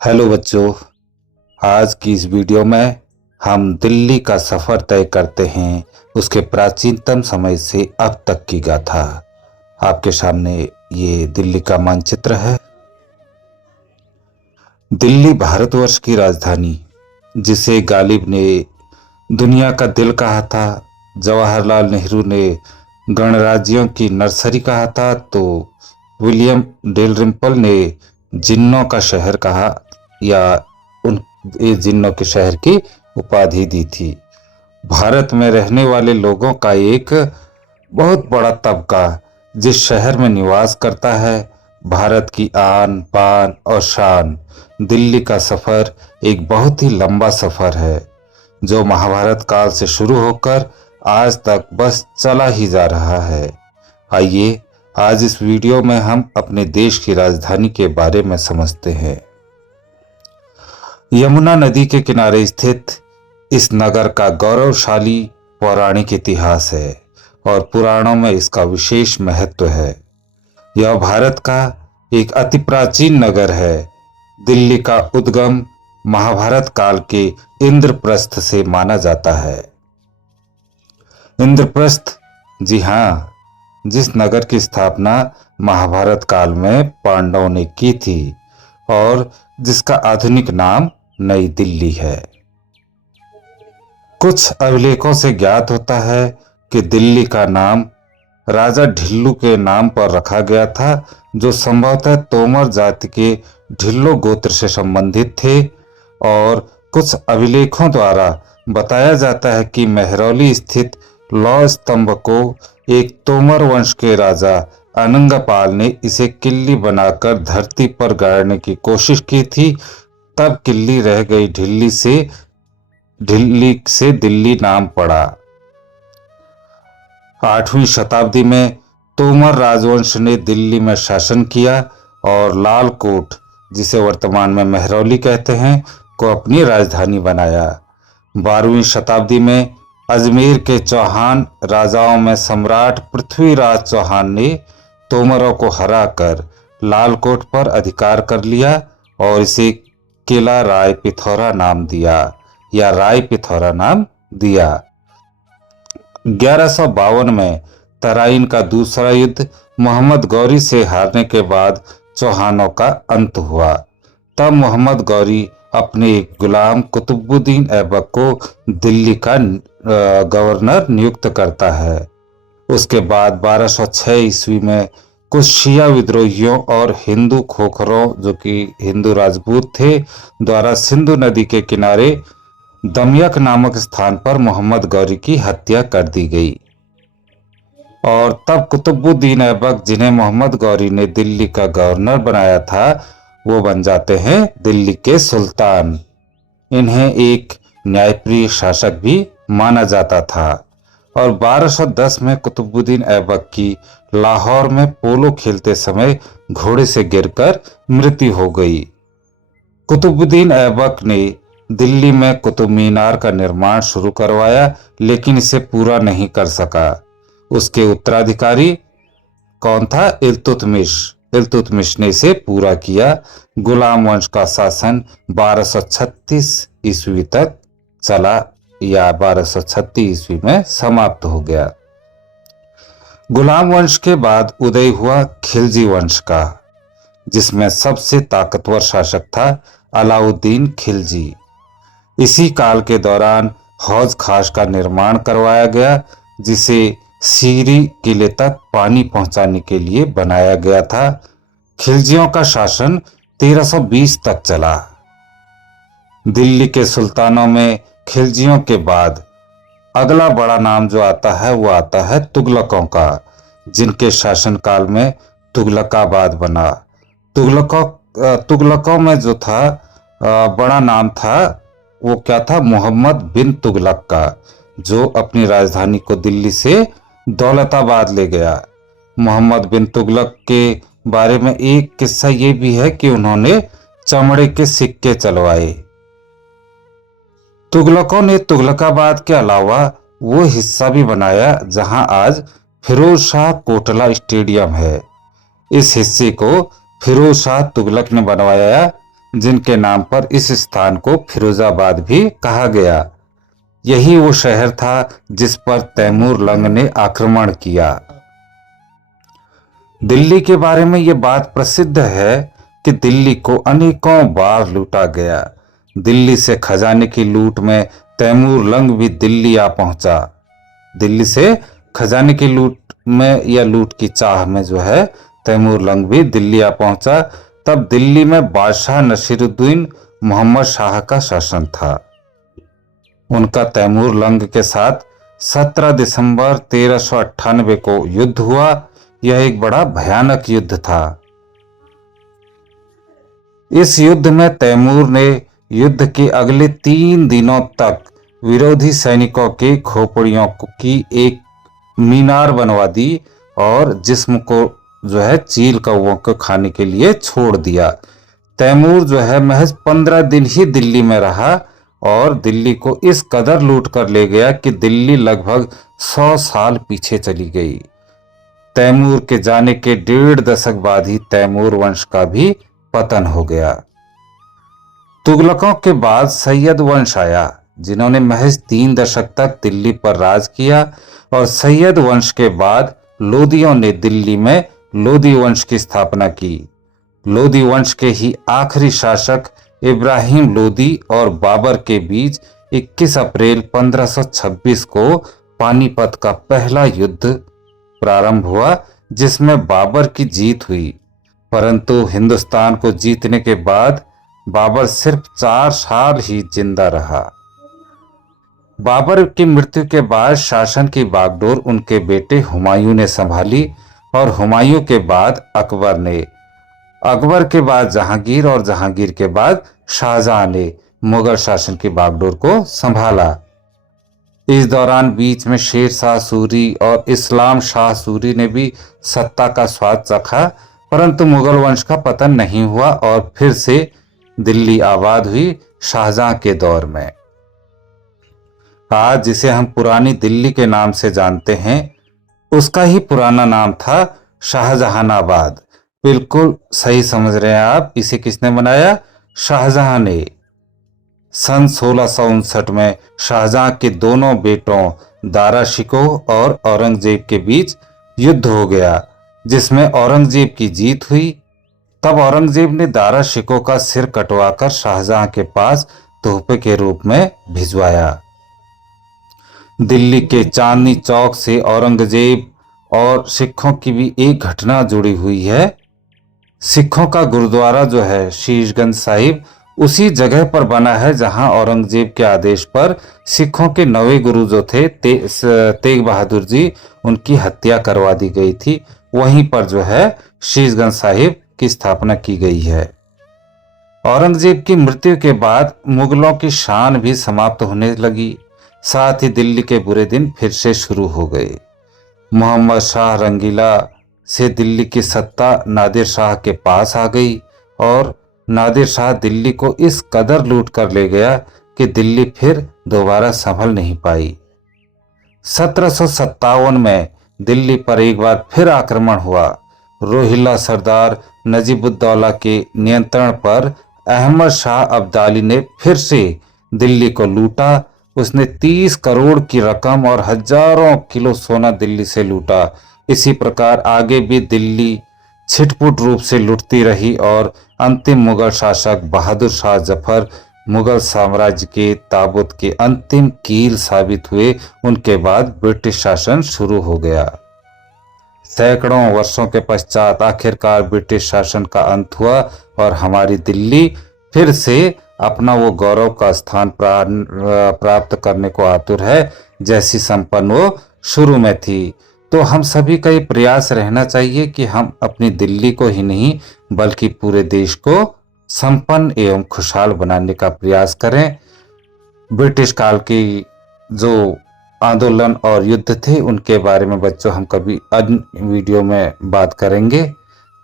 Hello बच्चों। आज की इस वीडियो में हम दिल्ली का सफ़र तय करते हैं, उसके प्राचीनतम समय से अब तक की गाथा। आपके सामने ये दिल्ली का मानचित्र है। दिल्ली भारतवर्ष की राजधानी, जिसे गालिब ने दुनिया का दिल कहा था, जवाहरलाल नेहरू ने गणराज्यों की नर्सरी कहा था, तो विलियम डेलरिम्पल ने जिन्नों का शहर कहा या उन जिन्नों के शहर की उपाधि दी थी। भारत में रहने वाले लोगों का एक बहुत बड़ा तबका जिस शहर में निवास करता है, भारत की आन बान और शान, दिल्ली का सफ़र एक बहुत ही लंबा सफ़र है जो महाभारत काल से शुरू होकर आज तक बस चला ही जा रहा है। आइए आज इस वीडियो में हम अपने देश की राजधानी के बारे में समझते हैं। यमुना नदी के किनारे स्थित इस नगर का गौरवशाली पौराणिक इतिहास है और पुराणों में इसका विशेष महत्व है। यह भारत का एक अति प्राचीन नगर है। दिल्ली का उद्गम महाभारत काल के इंद्रप्रस्थ से माना जाता है। इंद्रप्रस्थ, जी हाँ, जिस नगर की स्थापना महाभारत काल में पांडवों ने की थी और जिसका आधुनिक नाम नई दिल्ली है। कुछ अभिलेखों से ज्ञात होता है कि दिल्ली का नाम राजा ढिल्लू के नाम पर रखा गया था, जो संभवतः तोमर जाति के ढिल्लो गोत्र से संबंधित थे। और कुछ अभिलेखों द्वारा बताया जाता है कि मेहरौली स्थित लौह स्तंभ को एक तोमर वंश के राजा अनंगपाल ने इसे किल्ली बनाकर धरती पर गाड़ने की कोशिश की थी। तब किल्ली रह गई, ढिल्ली से दिल्ली नाम पड़ा। 8वीं शताब्दी में तोमर राजवंश ने दिल्ली में शासन किया और लाल कोट, जिसे वर्तमान में मेहरौली कहते हैं, को अपनी राजधानी बनाया। 12वीं शताब्दी में अजमेर के चौहान राजाओं में सम्राट पृथ्वीराज चौहान ने तोमरों को हराकर लालकोट पर अधिकार कर लिया और इसे किला राय पिथौरा नाम दिया या राय पिथौरा नाम दिया। 1152 में तराइन का दूसरा युद्ध मोहम्मद गौरी से हारने के बाद चौहानों का अंत हुआ। तब मोहम्मद गौरी अपने एक गुलाम कुतुबुद्दीन ऐबक को दिल्ली का गवर्नर नियुक्त करता है। उसके बाद 1206 ईस्वी में कुछ शिया विद्रोहियों और हिंदू खोखरों, जो कि हिंदू राजपूत थे, द्वारा सिंधु नदी के किनारे दमयक नामक स्थान पर मोहम्मद गौरी की हत्या कर दी गई और तब कुतुबुद्दीन ऐबक, जिन्हें मोहम्मद गौरी ने दिल्ली का गवर्नर बनाया था, वो बन जाते हैं दिल्ली के सुल्तान। इन्हें एक न्यायप्रिय शासक भी माना जाता था और 1210 में कुतुबुद्दीन ऐबक की लाहौर में पोलो खेलते समय घोड़े से गिरकर मृत्यु हो गई। कुतुबुद्दीन ऐबक ने दिल्ली में कुतुब मीनार का निर्माण शुरू करवाया, लेकिन इसे पूरा नहीं कर सका। उसके उत्तराधिकारी कौन था? इल्तुतमिश ने इसे पूरा किया। गुलाम वंश का शासन 1236 ईस्वी तक चला या 1236 ईस्वी में समाप्त हो गया। गुलाम वंश के बाद उदय हुआ खिलजी वंश का, जिसमें सबसे ताकतवर शासक था अलाउद्दीन खिलजी। इसी काल के दौरान हौज खास का निर्माण करवाया गया, जिसे सीरी किले तक पानी पहुंचाने के लिए बनाया गया था। खिलजियों का शासन 1320 तक चला। दिल्ली के सुल्तानों में खिलजियों के बाद अगला बड़ा नाम जो आता है वो आता है तुगलकों का, जिनके शासनकाल में तुगलकाबाद बना। तुगलकों में जो था बड़ा नाम था वो क्या था? मोहम्मद बिन तुगलक का, जो अपनी राजधानी को दिल्ली से दौलताबाद ले गया। मोहम्मद बिन तुगलक के बारे में एक किस्सा ये भी है कि उन्होंने चमड़े के सिक्के चलवाए। तुगलकों ने तुगलकाबाद के अलावा वो हिस्सा भी बनाया जहां आज फिरोज शाह कोटला स्टेडियम है। इस हिस्से को फिरोज शाह तुगलक ने बनवाया जिनके नाम पर इस स्थान को फिरोजाबाद भी कहा गया। यही वो शहर था जिस पर तैमूर लंग ने आक्रमण किया। दिल्ली के बारे में ये बात प्रसिद्ध है कि दिल्ली को अनेकों बार लूटा गया। दिल्ली से खजाने की लूट में तैमूर लंग भी दिल्ली आ पहुंचा। दिल्ली से खजाने की लूट में या लूट की चाह में जो है तैमूर लंग भी दिल्ली आ पहुंचा। तब दिल्ली में बादशाह नसीरुद्दीन मोहम्मद शाह का शासन था। उनका तैमूर लंग के साथ 17 दिसंबर 1398 को युद्ध हुआ। यह एक बड़ा भयानक युद्ध था। इस युद्ध में तैमूर ने युद्ध के अगले 3 दिनों तक विरोधी सैनिकों के खोपड़ियों की एक मीनार बनवा दी और जिस्म को जो है चील कौवों को खाने के लिए छोड़ दिया। तैमूर जो है महज 15 दिन ही दिल्ली में रहा और दिल्ली को इस कदर लूट कर ले गया कि दिल्ली लगभग 100 साल पीछे चली गई। तैमूर के जाने के 1.5 दशक बाद ही तैमूर वंश का भी पतन हो गया। तुगलकों के बाद सैयद वंश आया, जिन्होंने महज 3 दशक तक दिल्ली पर राज किया और सैयद वंश के बाद लोदियों ने दिल्ली में लोदी वंश की स्थापना की। लोदी वंश के ही आखिरी शासक इब्राहिम लोदी और बाबर के बीच 21 अप्रैल 1526 को पानीपत का पहला युद्ध प्रारंभ हुआ, जिसमें बाबर की जीत हुई। परंतु हिंदुस्तान को जीतने के बाद बाबर सिर्फ 4 साल ही जिंदा रहा। बाबर की मृत्यु के बाद शासन की बागडोर उनके बेटे हुमायूं ने संभाली और हुमायूं के बाद अकबर ने, अकबर के बाद जहांगीर और जहांगीर के बाद शाहजहां ने मुगल शासन की बागडोर को संभाला। इस दौरान बीच में शेर शाह सूरी और इस्लाम शाह सूरी ने भी सत्ता का स्वाद चखा, परंतु मुगल वंश का पतन नहीं हुआ और फिर से दिल्ली आबाद हुई शाहजहां के दौर में। आज जिसे हम पुरानी दिल्ली के नाम से जानते हैं, उसका ही पुराना नाम था शाहजहानाबाद। बिल्कुल सही समझ रहे हैं आप। इसे किसने बनाया? शाहजहां ने। सन 1659 में शाहजहां के दोनों बेटों दारा शिकोह और औरंगजेब के बीच युद्ध हो गया, जिसमें औरंगजेब की जीत हुई। तब औरंगजेब ने दारा शिकोह का सिर कटवाकर शाहजहां के पास तोहफे के रूप में भिजवाया। दिल्ली के चांदनी चौक से औरंगजेब और सिखों की भी एक घटना जुड़ी हुई है। सिखों का गुरुद्वारा जो है शीशगंज साहिब उसी जगह पर बना है जहां औरंगजेब के आदेश पर सिखों के 9वें गुरु जो थे तेग बहादुर जी, उनकी हत्या करवा दी गई थी। वहीं पर जो है शीशगंज साहिब की स्थापना की गई है। औरंगजेब की मृत्यु के बाद मुगलों की शान भी समाप्त होने लगी, साथ ही दिल्ली के बुरे दिन फिर से शुरू हो गए। मोहम्मद शाह रंगीला से दिल्ली की सत्ता नादिर शाह के पास आ गई और नादिर शाह दिल्ली को इस कदर लूट कर ले गया कि दिल्ली फिर दोबारा संभल नहीं पाई। 1757 में दिल्ली पर एक बार फिर आक्रमण हुआ। रोहिल्ला सरदार नजीबुद्दौला के नियंत्रण पर अहमद शाह अब्दाली ने फिर से दिल्ली को लूटा। उसने 30 करोड़ की रकम और हजारों किलो सोना दिल्ली से लूटा। इसी प्रकार आगे भी दिल्ली छिटपुट रूप से लुटती रही और अंतिम मुगल शासक बहादुर शाह जफर मुगल साम्राज्य के ताबूत के अंतिम कील साबित हुए। उनके बाद ब्रिटिश शासन शुरू हो गया। सैकड़ों वर्षों के पश्चात आखिरकार ब्रिटिश शासन का अंत हुआ और हमारी दिल्ली फिर से अपना वो गौरव का स्थान प्राप्त करने को आतुर है, जैसी संपन्न वो शुरू में थी। तो हम सभी का ये प्रयास रहना चाहिए कि हम अपनी दिल्ली को ही नहीं बल्कि पूरे देश को संपन्न एवं खुशहाल बनाने का प्रयास करें। ब्रिटिश काल की जो आंदोलन और युद्ध थे उनके बारे में बच्चों हम कभी अन्य वीडियो में बात करेंगे।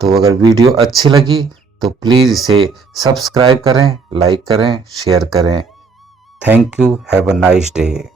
तो अगर वीडियो अच्छी लगी तो प्लीज़ इसे सब्सक्राइब करें, लाइक करें, शेयर करें। Thank you. Have a nice day.